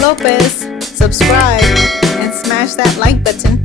Lopez. Subscribe and smash that like button.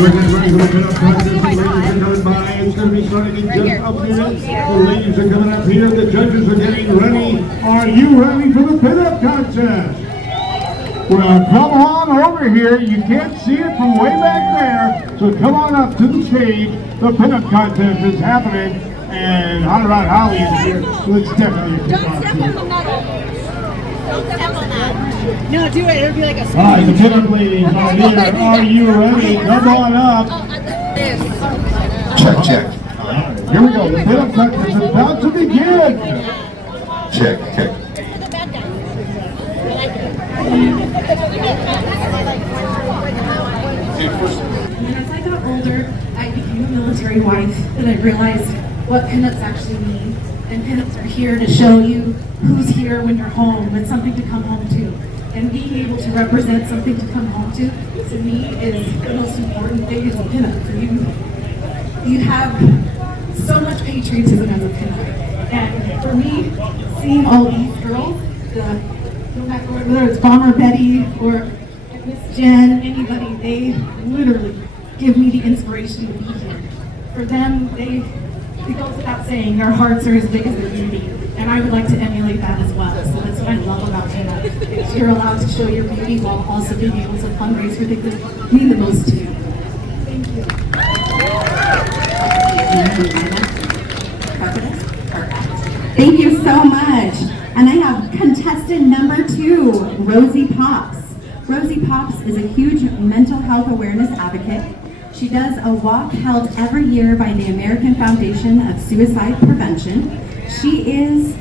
we're getting ready for the pinup contest. The ladies are coming by. It's going to be starting in just a minute. The ladies are coming up here. The judges are getting ready. Are you ready for the pinup contest? Well, come on over here. You can't see it from way back there. So come on up to the stage. The pinup contest is happening. And Hot Rod Holly is here. So it's definitely a Don't step on the metal. Don't step on that. No, do it. It'll be like a all right, the pinup ladies are here. Are you ready? Come on up. Check, check. All right, here we go. The pinup contest is about to begin. Check, check. The bad guy. And as I got older, I became a military wife, and I realized what pinups actually mean. And pinups are here to show you who's here when you're home, and something to come home to. And being able to represent something to come home to me, is the most important thing as a pinup. For you have so much patriotism as a pinup. And for me, seeing all these girls, no matter whether it's Bomber Betty or Miss Jen, anybody, they literally give me the inspiration to be here. For them, it goes without saying, their hearts are as big as their beauty. And I would like to emulate that as well. So that's what I love about pinup. Is you're allowed to show your beauty while also being able to fundraise for things that mean the most to you. Thank you. Thank you so much. And I have contestant number 2, Rosie Pops. Rosie Pops is a huge mental health awareness advocate. She does a walk held every year by the American Foundation of Suicide Prevention. She is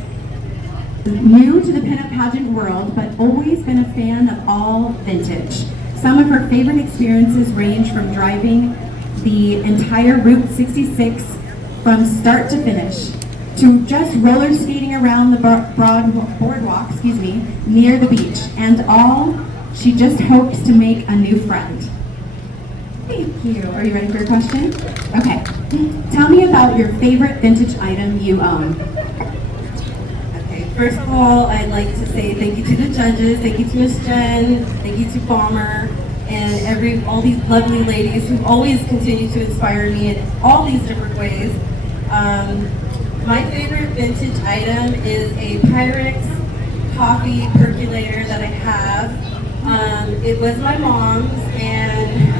new to the pinup pageant world, but always been a fan of all vintage. Some of her favorite experiences range from driving the entire Route 66 from start to finish, to just roller skating around the boardwalk, near the beach, and all. She just hopes to make a new friend. Thank you. Are you ready for your question? Okay. Tell me about your favorite vintage item you own. Okay, first of all, I'd like to say thank you to the judges, thank you to Miss Jen, thank you to Bomber, and all these lovely ladies who always continue to inspire me in all these different ways. My favorite vintage item is a Pyrex coffee percolator that I have. It was my mom's, and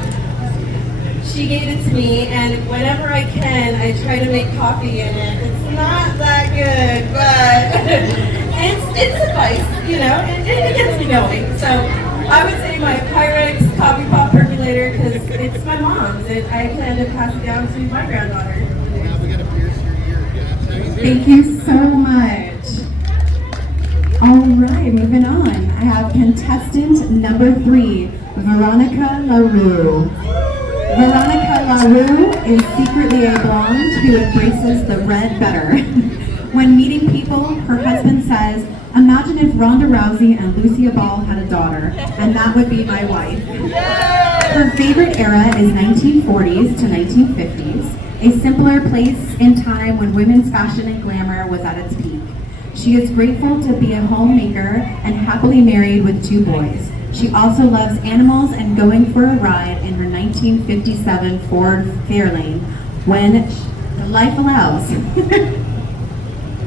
she gave it to me, and whenever I can, I try to make coffee in it. It's not that good, but it's advice, you know, it gets me going. So I would say my Pyrex coffee pot percolator, because it's my mom's, and I plan to pass it down to my granddaughter. Thank you so much. All right, moving on. I have contestant number 3, Veronica LaRue. Veronica LaRue is secretly a blonde who embraces the red better. When meeting people, her husband says, "Imagine if Ronda Rousey and Lucia Ball had a daughter, and that would be my wife." Her favorite era is 1940s to 1950s, a simpler place in time when women's fashion and glamour was at its peak. She is grateful to be a homemaker and happily married with 2 boys. She also loves animals and going for a ride in her 1957 Ford Fairlane when life allows.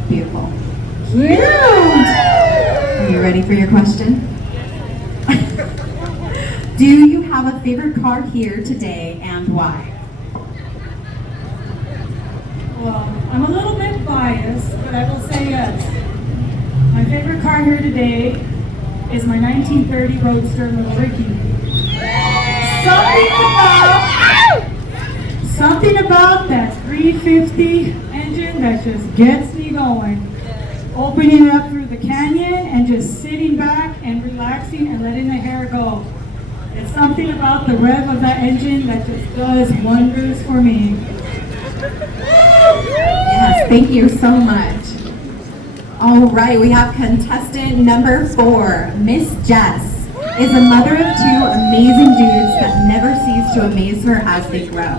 Beautiful. Cute! Are you ready for your question? Do you have a favorite car here today and why? Well, I'm a little bit biased, but I will say yes. My favorite car here today is my 1930 Roadster Little Ricky. Something about that 350 engine that just gets me going. Opening it up through the canyon and just sitting back and relaxing and letting the hair go. It's something about the rev of that engine that just does wonders for me. Yes, thank you so much. All right, we have contestant number 4, Miss Jess. Is a mother of 2 amazing dudes that never cease to amaze her as they grow.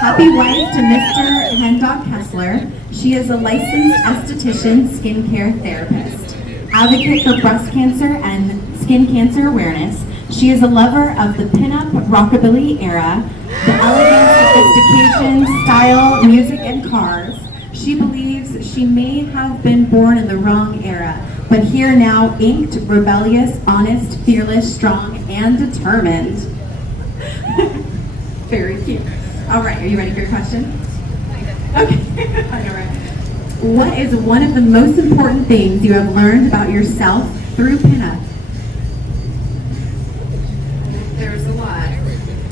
Happy wife to Mr. Hendok Kessler. She is a licensed esthetician skincare therapist, advocate for breast cancer and skin cancer awareness. She is a lover of the pinup rockabilly era, the elegance, sophistication, style, music, and cars. She believes she may have been born in the wrong era, but here now, inked, rebellious, honest, fearless, strong, and determined. Very cute. All right, are you ready for your question? Okay, all right. What is one of the most important things you have learned about yourself through pinup? There's a lot,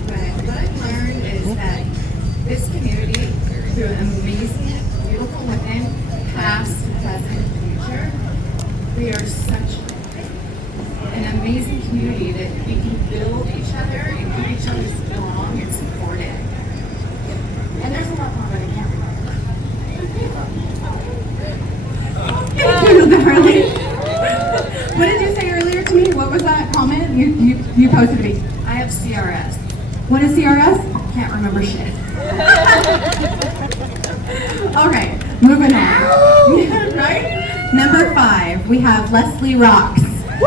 but what I've learned is that this community, through amazing, beautiful women, past, present, future, we are such an amazing community that we can build each other and keep each other strong and supported. And there's a lot more that I can't remember. Thank you, Darling. What did you say earlier to me? What was that comment you posted to me? I have CRS. What is CRS? Can't remember shit. All right, moving on. Right? Number 5, we have Leslie Rocks. Leslie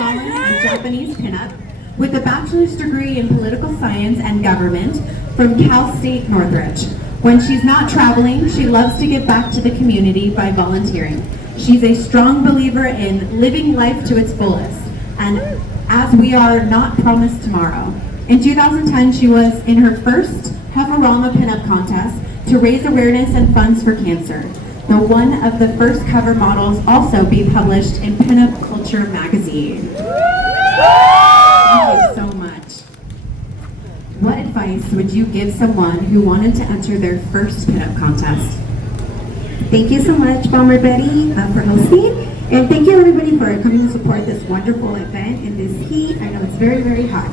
Rocks is a top in Japanese pinup with a bachelor's degree in political science and government from Cal State Northridge. When she's not traveling, she loves to give back to the community by volunteering. She's a strong believer in living life to its fullest, and as we are not promised tomorrow. In 2010, she was in her first Huffurama pinup contest to raise awareness and funds for cancer. The one of the first cover models also be published in Pinup Culture magazine. Thank you so much. What advice would you give someone who wanted to enter their first pinup contest? Thank you so much, Bomber Betty, for hosting. And thank you everybody for coming to support this wonderful event in this heat. I know it's very, very hot.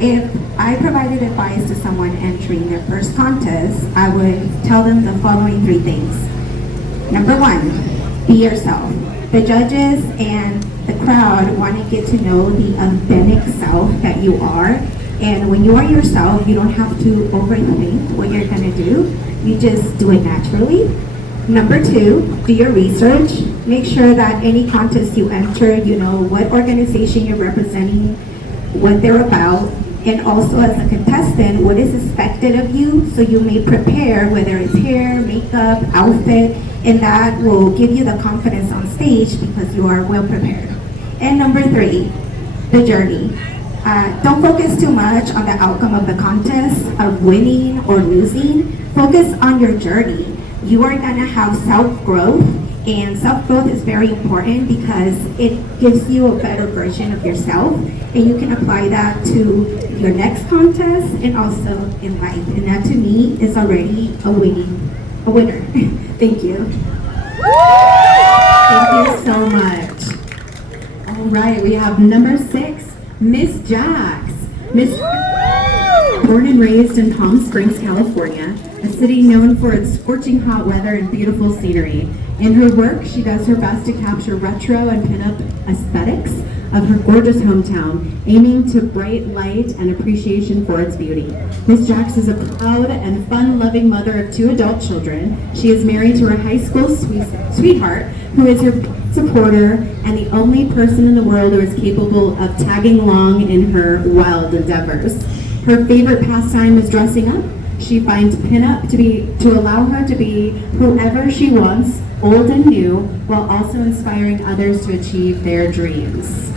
If I provided advice to someone entering their first contest, I would tell them the following 3 things. Number 1, be yourself. The judges and the crowd want to get to know the authentic self that you are. And when you are yourself, you don't have to overthink what you're going to do. You just do it naturally. Number 2, do your research. Make sure that any contest you enter, you know what organization you're representing, what they're about, and also as a contestant, what is expected of you, so you may prepare, whether it's hair, makeup, outfit, and that will give you the confidence on stage because you are well prepared. And number 3, the journey. Don't focus too much on the outcome of the contest, of winning or losing. Focus on your journey. You are gonna have self-growth, and self-growth is very important because it gives you a better version of yourself, and you can apply that to your next contest and also in life. And that to me is already a winner. Thank you. Thank you so much. All right, we have number 6, Miss Jax. Miss born and raised in Palm Springs, California, a city known for its scorching hot weather and beautiful scenery. In her work, she does her best to capture retro and pinup aesthetics of her gorgeous hometown, aiming to bright light and appreciation for its beauty. Miss Jax is a proud and fun-loving mother of 2 adult children. She is married to her high school sweetheart, who is her supporter and the only person in the world who is capable of tagging along in her wild endeavors. Her favorite pastime is dressing up. She finds pinup to allow her to be whoever she wants, old and new, while also inspiring others to achieve their dreams.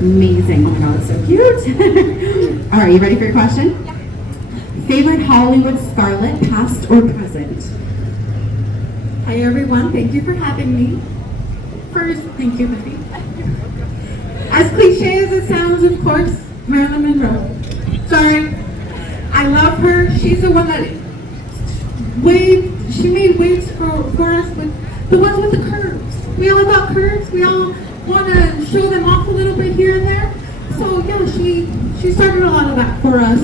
Amazing. Oh my God, so cute. All right, you ready for your question? Favorite Hollywood Scarlet, past or present? Hi everyone, thank you for having me. First, thank you, Betty. As cliche as it sounds, of course, Marilyn Monroe. Sorry, I love her. She's the one that she made waves for us with the ones with the curves. We all got curves. We all want to show them off a little bit here and there. So yeah, she started a lot of that for us.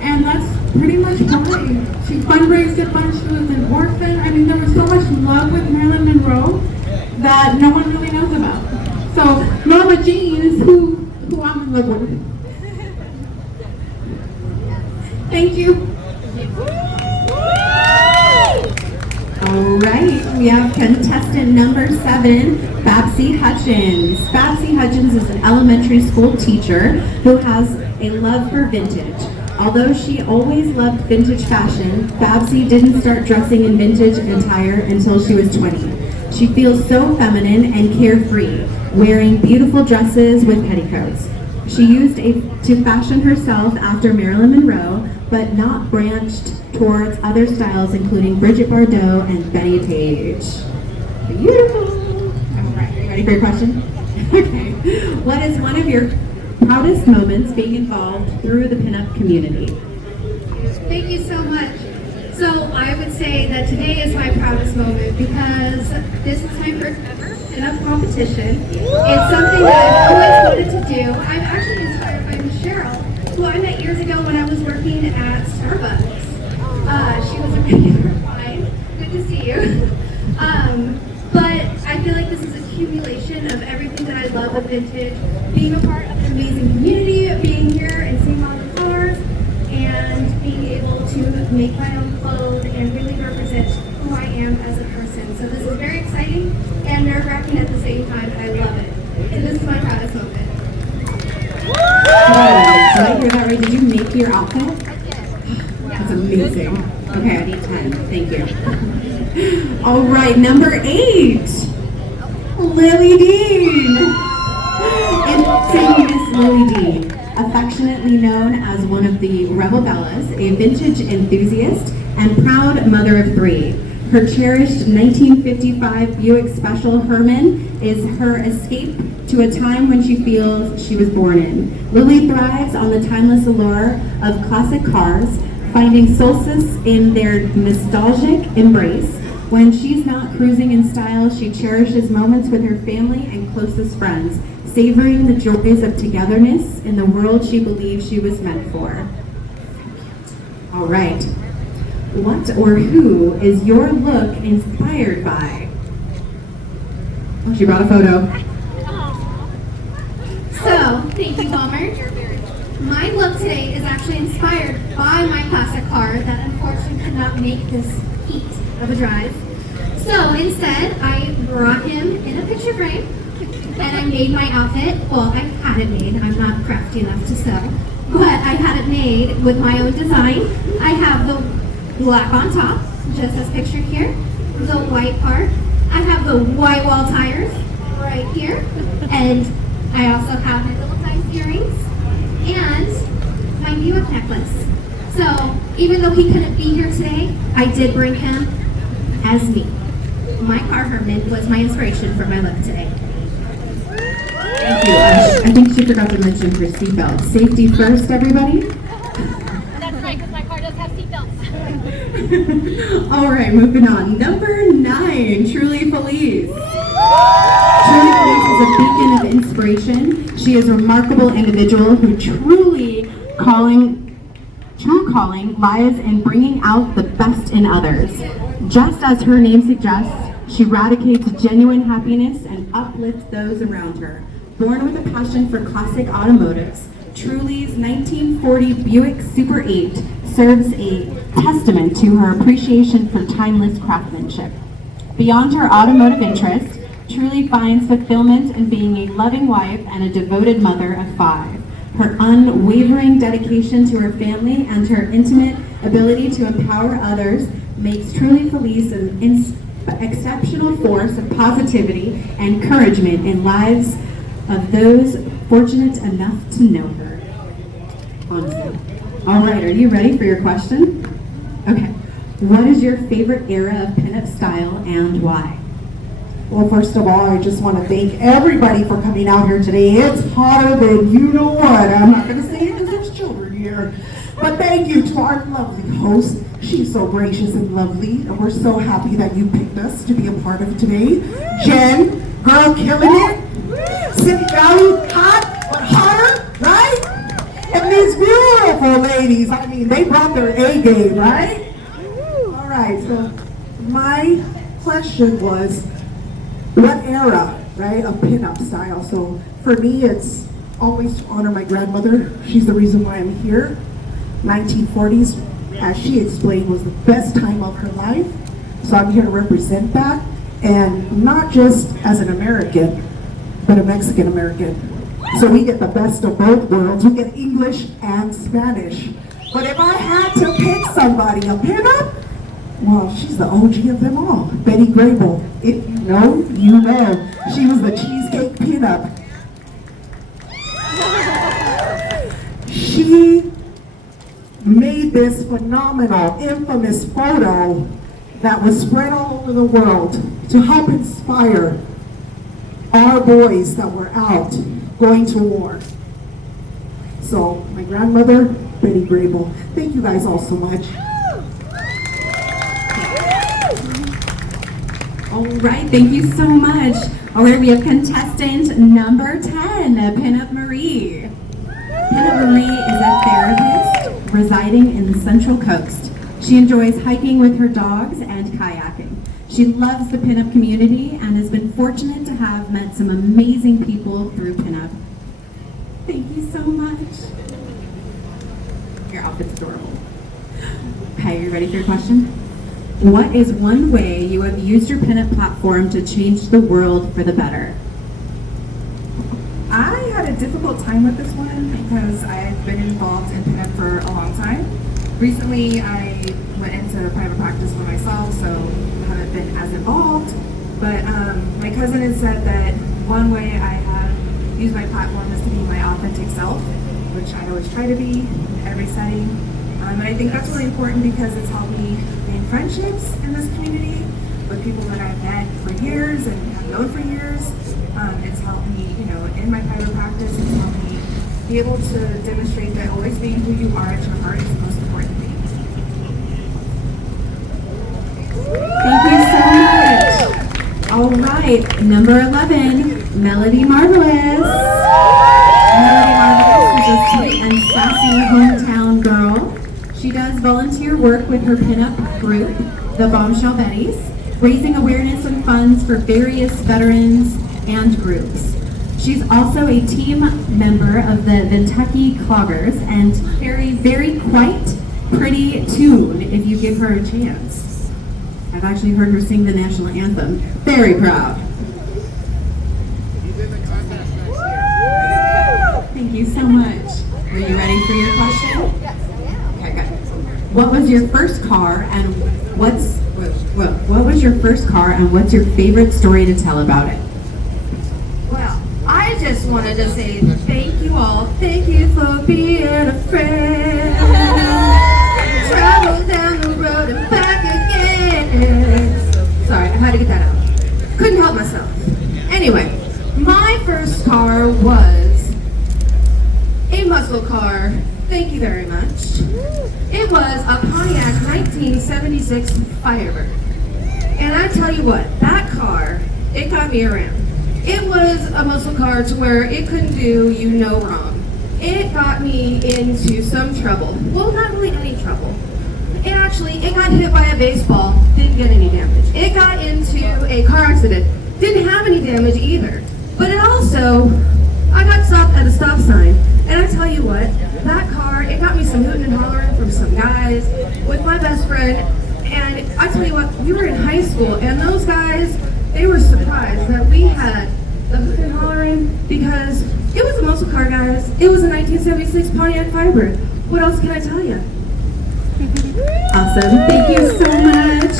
And that's pretty much why she fundraised a bunch. She was an orphan. I mean, there was so much love with Marilyn Monroe that no one really knows about. So Norma Jean is who I'm in love with. Thank you. All right, we have contestant number 7, Babsy Hutchins. Babsy Hutchins is an elementary school teacher who has a love for vintage. Although she always loved vintage fashion, Babsy didn't start dressing in vintage attire until she was 20. She feels so feminine and carefree, wearing beautiful dresses with petticoats. She used to fashion herself after Marilyn Monroe, but not branched towards other styles including Bridget Bardot and Betty Page. Beautiful! All right, are you ready for your question? Okay. What is one of your proudest moments being involved through the pinup community? Thank you so much. So I would say that today is my proudest moment because this is my first ever pinup competition. It's something that I've always wanted to do. I'm actually inspired by Miss Cheryl, who I met years ago when I was working at Starbucks. She was a regular fine. Good to see you. But I feel like this is a accumulation of everything that I love of vintage, being a part of an amazing community, being here and seeing all the cars, and being able to make my own clothes and really represent who I am as a person. So this is very exciting and nerve-wracking at the same time. I love it. And this is my proudest moment. Did I hear that right? Did you make your outfit? That's amazing. Okay, I need 10. Thank you. All right, number 8. Lily Dean. Insane Miss Lily Dean, affectionately known as one of the Rebel Bellas, a vintage enthusiast and proud mother of 3. Her cherished 1955 Buick Special Herman is her escape to a time when she feels she was born in. Lily thrives on the timeless allure of classic cars, finding solace in their nostalgic embrace. When she's not cruising in style, she cherishes moments with her family and closest friends, savoring the joys of togetherness in the world she believes she was meant for. All right. What or who is your look inspired by? Oh, she brought a photo. So, thank you, Palmer. My look today is actually inspired by my classic car that unfortunately could not make this heat of a drive. So instead, I brought him in a picture frame and I made my outfit. Well, I had it made. I'm not crafty enough to sew. But I had it made with my own design. I have the black on top, just as pictured here. The white part. I have the white wall tires right here. And I also have my little size earrings and my Buick necklace. So even though he couldn't be here today, I did bring him as me. My car Herman was my inspiration for my look today. Thank you. I think she forgot to mention her seatbelt. Safety first, everybody. That's right, because my car does have seatbelts. All right, moving on. Number 9, Truly Felice. Truly Felice is a beacon of inspiration. She is a remarkable individual who true calling lies in bringing out the best in others. Just as her name suggests, she radicates genuine happiness and uplifts those around her. Born with a passion for classic automotives, Truly's 1940 Buick Super 8 serves a testament to her appreciation for timeless craftsmanship. Beyond her automotive interest, Truly finds fulfillment in being a loving wife and a devoted mother of 5. Her unwavering dedication to her family and her intimate ability to empower others makes Truly Felice an exceptional force of positivity and encouragement in lives of those fortunate enough to know her. Honestly. All right, are you ready for your question? Okay. What is your favorite era of pinup style and why? Well, first of all, I just want to thank everybody for coming out here today. It's hotter than you know what. I'm not going to say it because there's children here. But thank you to our lovely host. She's so gracious and lovely, and we're so happy that you picked us to be a part of today. Jen, girl killing it. City Valley, hot, but hotter, right? And these beautiful ladies, I mean, they brought their A game, right? All right, so my question was, what era, right, of pinup style? So for me, it's always to honor my grandmother. She's the reason why I'm here. 1940s, as she explained, was the best time of her life. So I'm here to represent that, and not just as an American, but a Mexican American. So we get the best of both worlds. We get English and Spanish. But if I had to pick somebody, a pinup, well, she's the OG of them all, Betty Grable. If you know, you know. She was the cheesecake pinup. She made this phenomenal, infamous photo that was spread all over the world to help inspire our boys that were out going to war. So, my grandmother, Betty Grable. Thank you guys all so much. All right, thank you so much. All right, we have contestant number 10, Pinup Marie. Pinup Marie is a therapist residing in the Central Coast. She enjoys hiking with her dogs and kayaking. She loves the pinup community and has been fortunate to have met some amazing people through pinup. Thank you so much. Your outfit's adorable. Okay, are you ready for your question? What is one way you have used your pinup platform to change the world for the better? I had a difficult time with this one because I've been involved in pinup for a long time. Recently, I went into private practice for myself, so I haven't been as involved. But my cousin has said that one way I have used my platform is to be my authentic self, which I always try to be in every setting. And I think that's really important because it's helped me gain friendships in this community with people that I've met for years and have known for years. It's helped me, in my private practice, it's helped me be able to demonstrate that always being who you are at your heart is the most important thing. Thank you so much. All right, number 11, Melody Marvelous. Melody Marvelous is a sweet and sassy hometown girl. She does volunteer work with her pinup group, the Bombshell Betties, raising awareness and funds for various veterans and groups. She's also a team member of the Kentucky Cloggers and carries very quite pretty tune if you give her a chance. I've actually heard her sing the national anthem. Very proud. Thank you so much. Are you ready for your question? Okay, good. What was your first car and what was your first car and what's your favorite story to tell about it? Well, I just wanted to say thank you all. Thank you for being a friend. Travel down the road and back again. Sorry, I had to get that out. Couldn't help myself. Anyway, my first car was a muscle car. Thank you very much. It was a Pontiac 1976 Firebird. And I tell you what, that car, it got me around. It was a muscle car to where it couldn't do you no wrong. It got me into some trouble. Well, not really any trouble. It got hit by a baseball, didn't get any damage. It got into a car accident, didn't have any damage either. But I got stopped at a stop sign. And I tell you what, that car, it got me some hooting and hollering from some guys with my best friend. And I tell you what, we were in high school, and those guys, they were surprised that we had the hooting and hollering because it was a muscle car, guys. It was a 1976 Pontiac Firebird. What else can I tell you? Awesome. Thank you so much.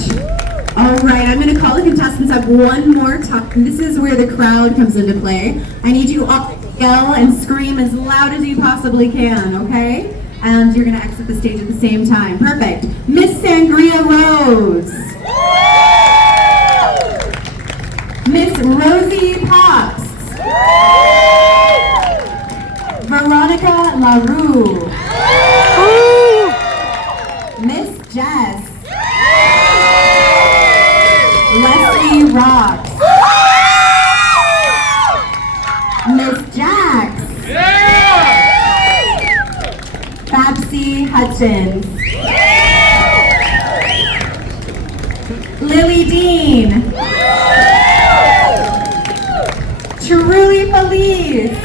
All right, I'm going to call the contestants up one more time. This is where the crowd comes into play. I need you all to yell and scream as loud as you possibly can, okay? And you're going to exit the stage at the same time. Perfect. Miss Sangria Rose. Miss Rosie Pops. Veronica LaRue. Miss Jess. Leslie Rocks. Miss Jax. Babsy Hutchins. Lily Dean. Truly Felice.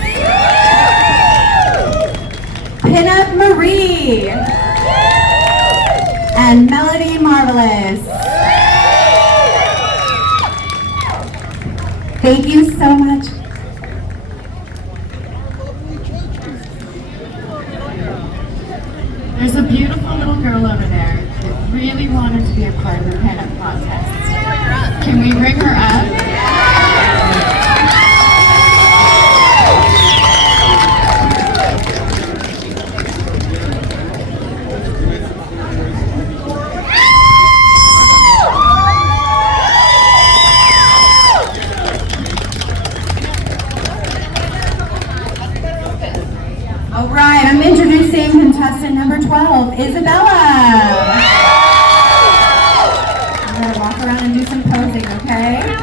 Pinup Marie. And Melody Marvelous. Thank you so much. There's a beautiful little girl over there that really wanted to be a part of the pinup contest. Can we bring her up? All right, I'm introducing contestant number 12, Isabella. I'm gonna walk around and do some posing, okay?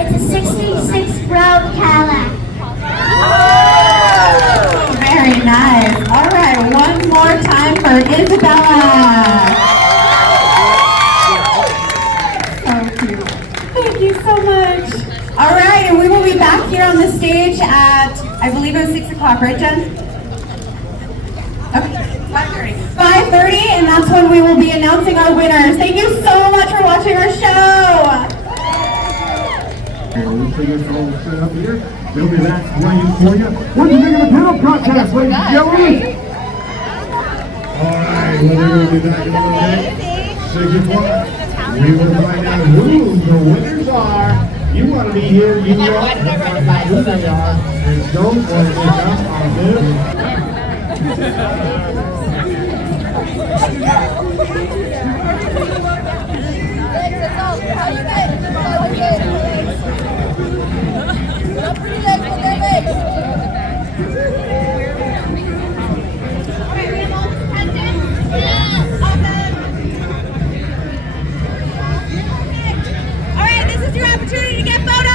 It's a 66 row Cadillac. Very nice. All right, one more time for Isabella. So cute. Thank you so much. All right, and we will be back here on the stage at, I believe it was 6 o'clock, right, Jen? Okay, 5:30. 5:30, and that's when we will be announcing our winners. Thank you so much for watching our show. We'll see you all set up here. They'll be back playing for you. What do you think of the pinup contest, ladies and gentlemen? All right, well, we're going to be back in a little bit. 6 o'clock. We will find out who the winners are. You want to be here, you want to find out who they are. And don't want to miss out on Alright, this is your opportunity to get photos!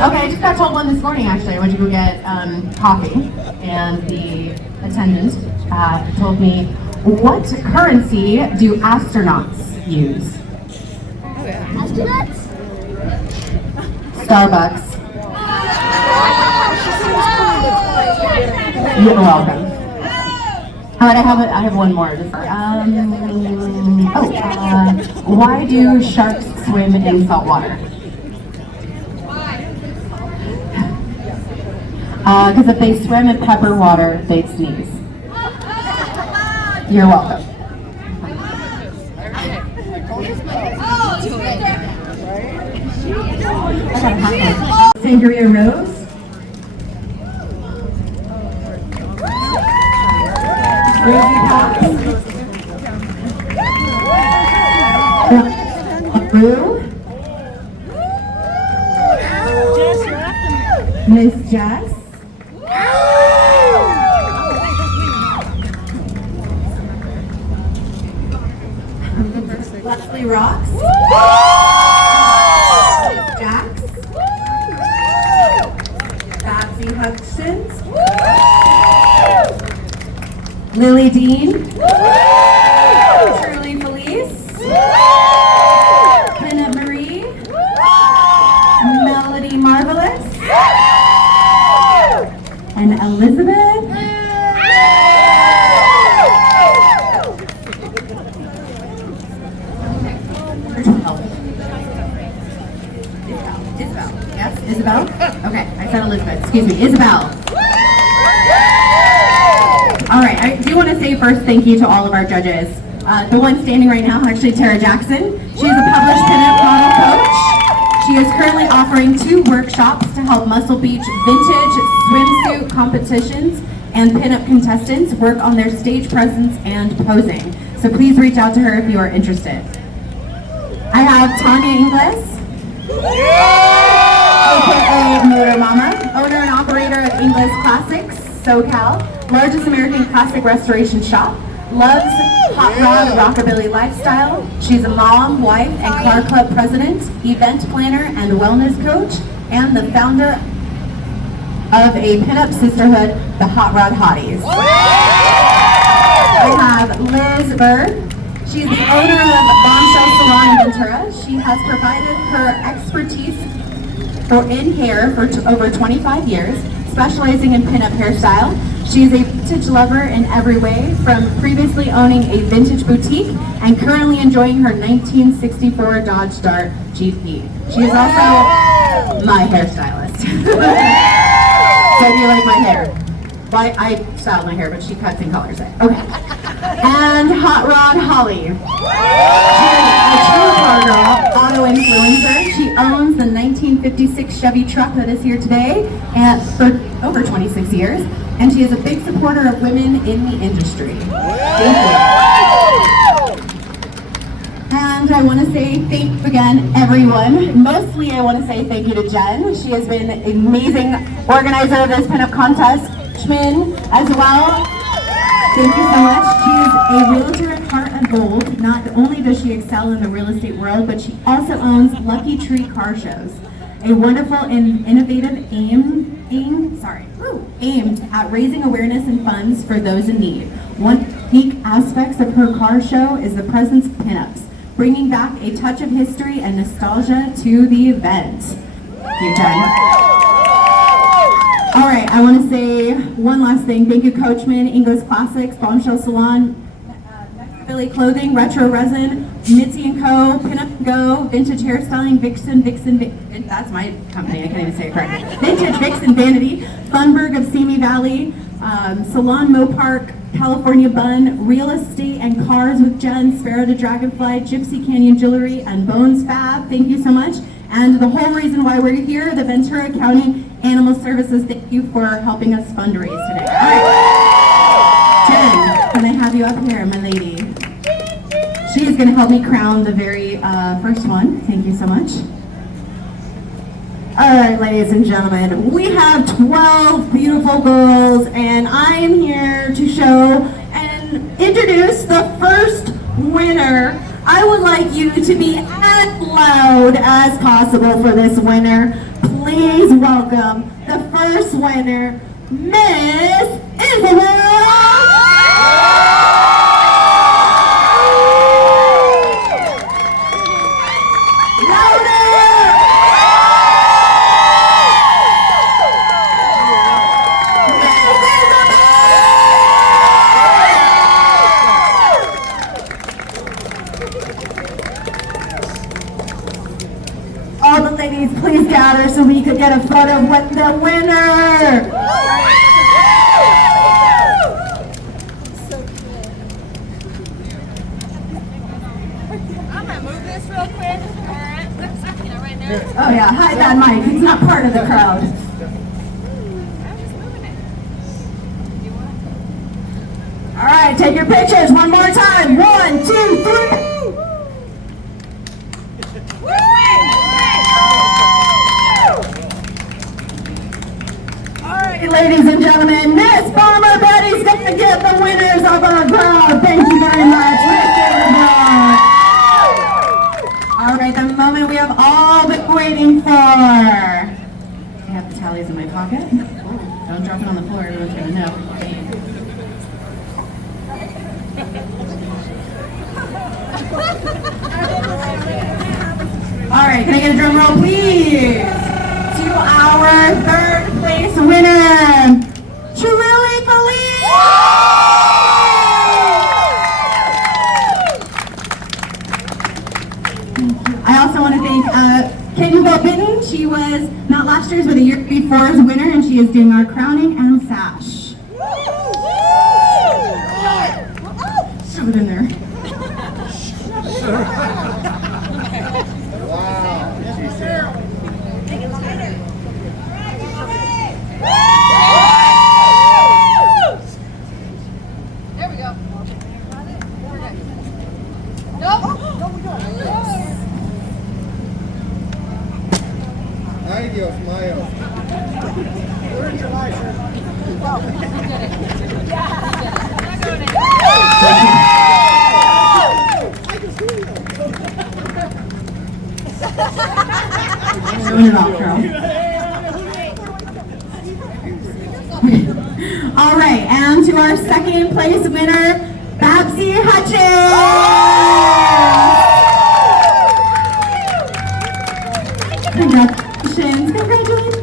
Okay, I just got told one this morning actually. I went to go get coffee, and the attendant told me, what currency do astronauts use? Astronauts? Starbucks. You're welcome. All right, I have one more. Why do sharks swim in salt water? Because if they swim in pepper water, they'd sneeze. You're welcome. Sangria Rose. Rosie Pops. Brew. Miss Jess. Leslie Rocks. Jax. Babsy Hutchins. Lily Dean. Shirley Felice. Pinup Marie. Melody Marvelous. And Elizabeth. Isabel. Yes, Isabel? Okay, I said Elizabeth. Excuse me, Isabel. All right, I do want to say first thank you to all of our judges. The one standing right now, actually Tara Jackson. She's a published pinup model coach. She is currently offering 2 workshops to help Muscle Beach vintage swimsuit competitions and pinup contestants work on their stage presence and posing. So please reach out to her if you are interested. I have Tanya Ingles, aka Motor Mama, owner and operator of Ingles Classics, SoCal, largest American classic restoration shop, loves hot rod rockabilly lifestyle. She's a mom, wife, and car club president, event planner, and wellness coach, and the founder of a pinup sisterhood, the Hot Rod Hotties. I have Liz Bird. She's the owner of Bombshell Salon in Ventura. She has provided her expertise in hair for over 25 years, specializing in pinup hairstyle. She is a vintage lover in every way, from previously owning a vintage boutique and currently enjoying her 1964 Dodge Dart GP. She is also my hairstylist. So do you like my hair? Well, I style my hair, but she cuts and colors it. Okay. And Hot Rod Holly. She is a true car girl, auto influencer. She owns the 1956 Chevy truck that is here today and for over 26 years. And she is a big supporter of women in the industry. Thank you. And I want to say thank you again, everyone. Mostly I want to say thank you to Jen. She has been an amazing organizer of this pinup contest. Schmin as well. Thank you so much. She is a realtor at Heart of Gold. Not only does she excel in the real estate world, but she also owns Lucky Tree Car Shows, a wonderful and innovative aimed at raising awareness and funds for those in need. One unique aspect of her car show is the presence of pinups, bringing back a touch of history and nostalgia to the event. Thank you, Jen. All right, I want to say one last thing. Thank you, Coachman, Ingles Classics, Bombshell Salon, Billy Clothing, Retro Resin, Mitzi & Co., Pinup Go, Vintage Hairstyling, Vixen, that's my company, I can't even say it correctly. Vintage Vixen Vanity, Funberg of Simi Valley, Salon Mopark, California Bun, Real Estate and Cars with Jen, Sparrow to Dragonfly, Gypsy Canyon Jewelry, and Bones Fab. Thank you so much. And the whole reason why we're here, the Ventura County Animal Services, thank you for helping us fundraise today. All right. Jen, can I have you up here, my lady? She is going to help me crown the very first one. Thank you so much. All right, ladies and gentlemen, we have 12 beautiful girls, and I am here to show and introduce the first winner. I would like you to be as loud as possible for this winner. Please welcome the first winner, Miss Isabel. All the ladies, please gather so we could get a photo with the winner. I'm gonna move this real quick. Right now. Oh yeah, hide that mic. He's not part of the crowd. I'm just moving it. All right, take your pictures one more time. 1, 2, 3. Ladies and gentlemen, Miss Bomber Betty's going to get the winners of our crowd. Thank you very much, Miss Isabel. All right, the moment we have all been waiting for. I have the tallies in my pocket. Don't drop it on the floor, everyone's going to know. All right, can I get a drum roll, please? To our third place winner, Truly Felice! I also want to thank Katie Bitten. She was not last year's, but the year before's winner, and she is doing our crowning and sash. Shove it in there. Adios, Mayo. Where's your license? Doing it off, girl. All right, and to our second place winner, Babsy Hutchins. Congratulations, congratulations.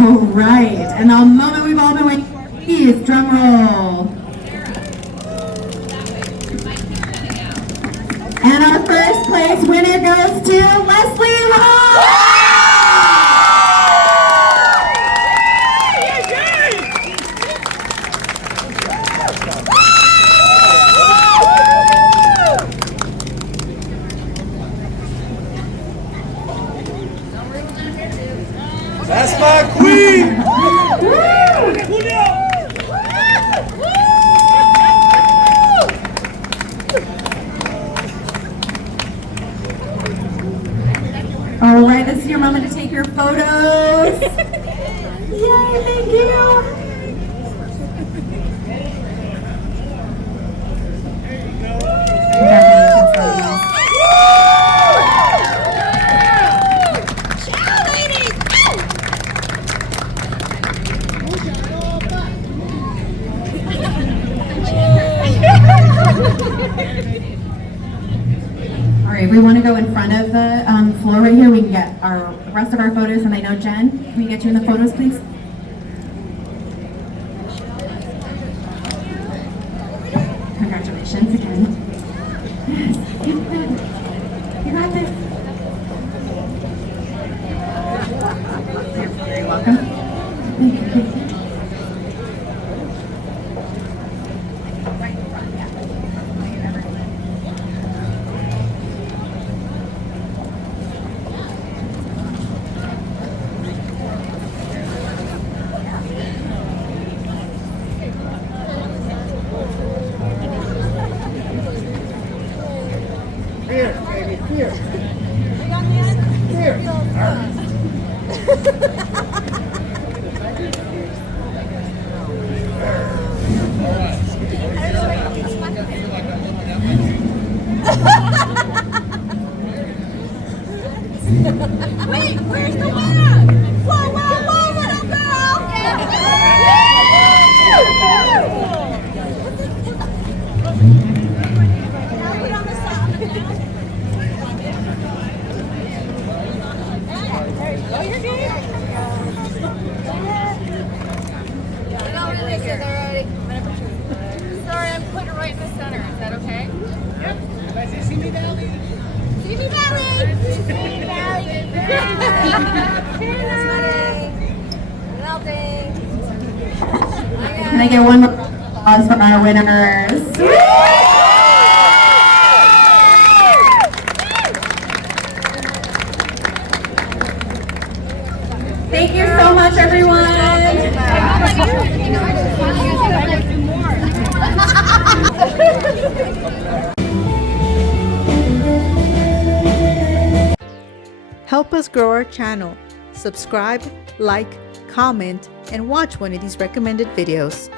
All right, and the moment we've all been waiting for, please, drum roll. And our first place winner goes to Leslie Ross. That's my queen! All right, this is your moment to take your photos. Yay, thank you. Congratulations, ladies. All right, we want to go in front of the floor right here. We can get our the rest of our photos, and I know Jen, can we get you in the photos, please? Congratulations again. You got this. You're very welcome. Thank you. Thank you. Here, baby, here. Here. Wait, where's the winner? Whoa, whoa, whoa, little girl! Oh, you're good. Sorry, I'm putting it right in the center. Is that okay? Yep. See me, Valley. See me, Valley. See me, Valley. Can I get one more applause for our winners? Thank you so much, everyone. Help us grow our channel. Subscribe, like, comment, and watch one of these recommended videos.